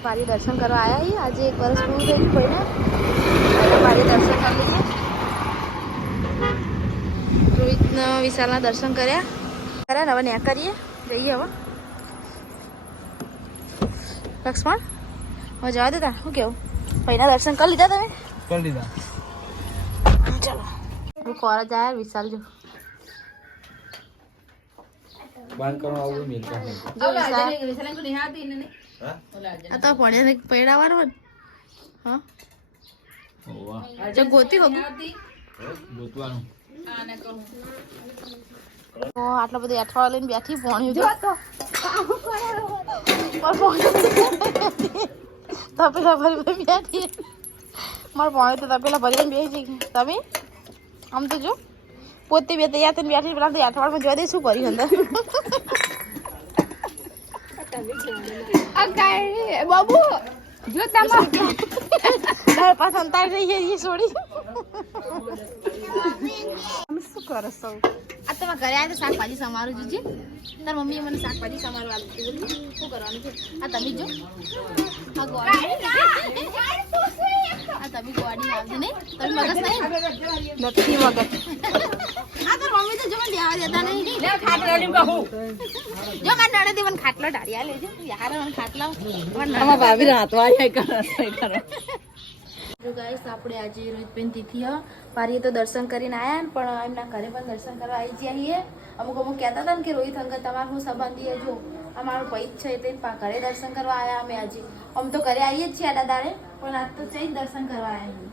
पारी दर्शन करवा आया ही आज एक वर्ष पूरे कोई ना पारी दर्शन कर लीजिए। रोहित विशाल दर्शन કર્યા હવે ન્યા કરીએ જઈએ હવે લક્ષ્મણ હવે જવા દેતા શું કેવું પહેલા દર્શન કરી લીધા તમે कर लीधा चलो वो कोरा जाए विशाल जो बांध कर आओ मिलता है जो विशाल को नहीं आती इन्हें हां तो पड़े ने पेड़ावानो हां ओवा जो गोती हो ગોતવાનું તો આટલા બધું અઠવાડિયા લઈને બેઠી ભણ્યું તો તપેલા ભરી ભરી બેઠી મારે ભણે તો તપેલા ભરી બેસી તમે આમ તો જો પોતે બે તૈયાર થઈને બેઠી પેલા તો અઠવાડિયામાં જોવા દે શું કર્યું અંદર બાબુ જો તમારે પાછા અંતાર રહી છે એ છોડી શું કરો સૌ આ તમે ઘરે આવ્યા તો શાકભાજી સમારું જોજે તાર મમ્મીએ મને શાકભાજી સમારવા આપી બોલી શું કરવાનું છે આ તમે જો આ ગોળી આ તમે ગોળી આવજો નહીં તમે મગજ નહીં નથી મગજ આ તો મમ્મી તો જો મને દેવા દેતા નહીં લે ખાટલો ની બહુ જો કાન નડે મને ખાટલો ઢાળિયા લેજો યાર મને ખાટલા મને ભાભી રાતવા કરો જો ગાઈસ આપણે આજે રોહિતબેન તિથિ પારીએ તો દર્શન કરીને આવ્યા પણ એમના ઘરે પણ દર્શન કરવા આવી જઈએ અમુક કહેતા હતા ને કે રોહિત અંગત તમારું હું સંબંધી જો અમારું પૈત છે તે ઘરે દર્શન કરવા આવ્યા અમે આજે આમ તો ઘરે આવીએ જ છીએ આડા દાડે પણ આજ તો ચઈ દર્શન કરવા આવ્યા